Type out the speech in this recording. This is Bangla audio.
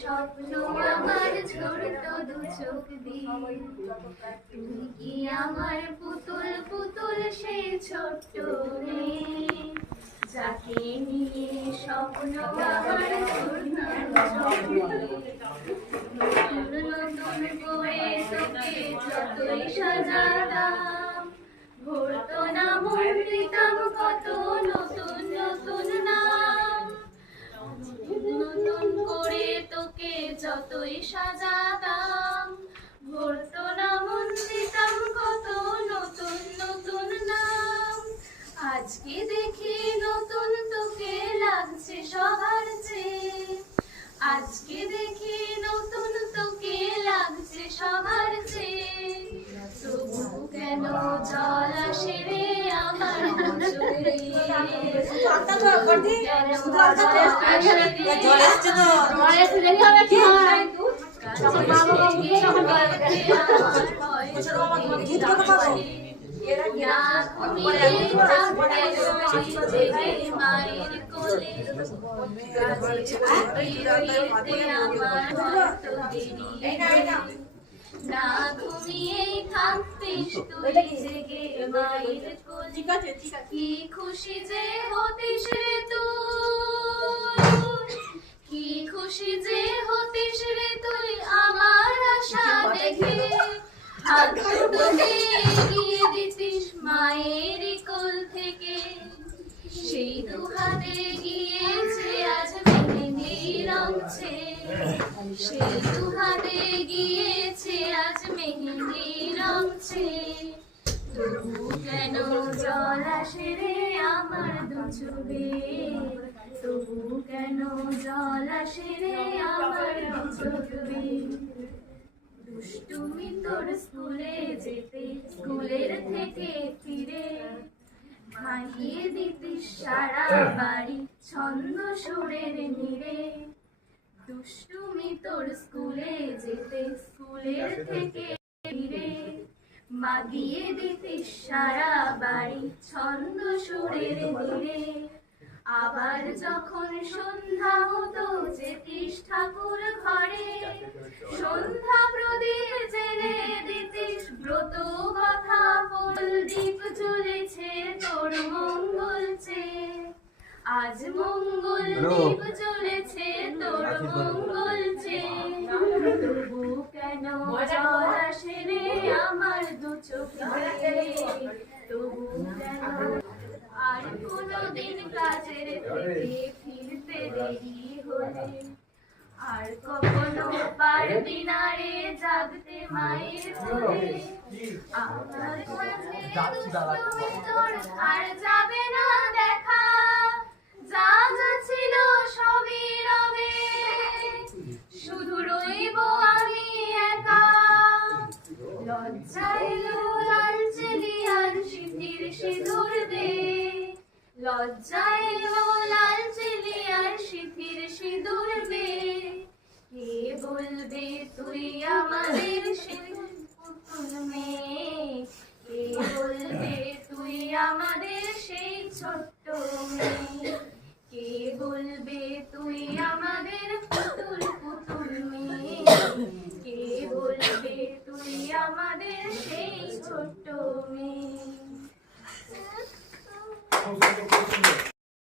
স্বপ্ন আমার ঝরতো দু চোখ দিয়ে। তুমি কি আমার পুতুল পুতুল সেই ছোট্ট মেয়ে, যাকে নিয়ে স্বপ্ন আমার নতুন নতুন করে তোকে যতই সাজাতাম, ভরতো না মন দিতাম কত নতুন নতুন নাম। নতুন করে তোকে যতই সাজাতাম, ভরতো না মন দিতাম কত নতুন নতুন নাম। আজকে দেখি নতুন তোকে লাগছে সবার চেয়ে, আজকে দেখি নতুন তোকে লাগছে সবার চেয়ে। তবু কেন জল আসে রে আমার চোখে, মায়ের কোলে না ঘুমিয়ে থাকতিস তুই জেগে মায়ের কোলে। কি খুশি যে হতিস রে তুই, কি খুশি যে হতিস রে তুই আমার আশা দেখে। হাত দুটোকে এগিয়ে দিতিস মায়ের কোল থেকে, সেই দু হাতে গিয়েছে আজ মেহেন্দি রংছে, সেই দু হাতে গিয়েছে আজ মেহেন্দি রংছে। তবু কেন জল আসে রে আমার দু চোখে, তবু কেন জল আসে রে আমার দু চোখে। দুষ্টুমি তোর স্কুলে যেতে, স্কুলের থেকে ফিরে ভাঙিয়ে দিতিস সারা বাড়ি ছন্দ সুরের নীড়ে। দুষ্টুমি তোর স্কুলে যেতে, স্কুলের থেকে ফিরে মাগিয়ে দিতিস সারা বাড়ি ছন্দ সুরের নীড়ে। আবার যখন সন্ধ্যা হতো যেতিস ঠাকুর ঘরে, সন্ধ্যা প্রদীপ জেলে দিতিস ব্রত কথা ফুল দীপ জ্বলেছে তোর মঙ্গল চেয়ে। আজ মঙ্গল দীপ জ্বলেছে তোর মঙ্গল চেয়ে। তবু কেন জল আসে রে আমার দু চোখে, তবু কেন আর কোনদিন কাজের থেকে ফিরতে দেরি হলে, আর কখনো পারবি না রে জাগতে মায়ের কোলে। আমার মাঝে দুষ্টুমি তোর আর যাবে না দেখা, যা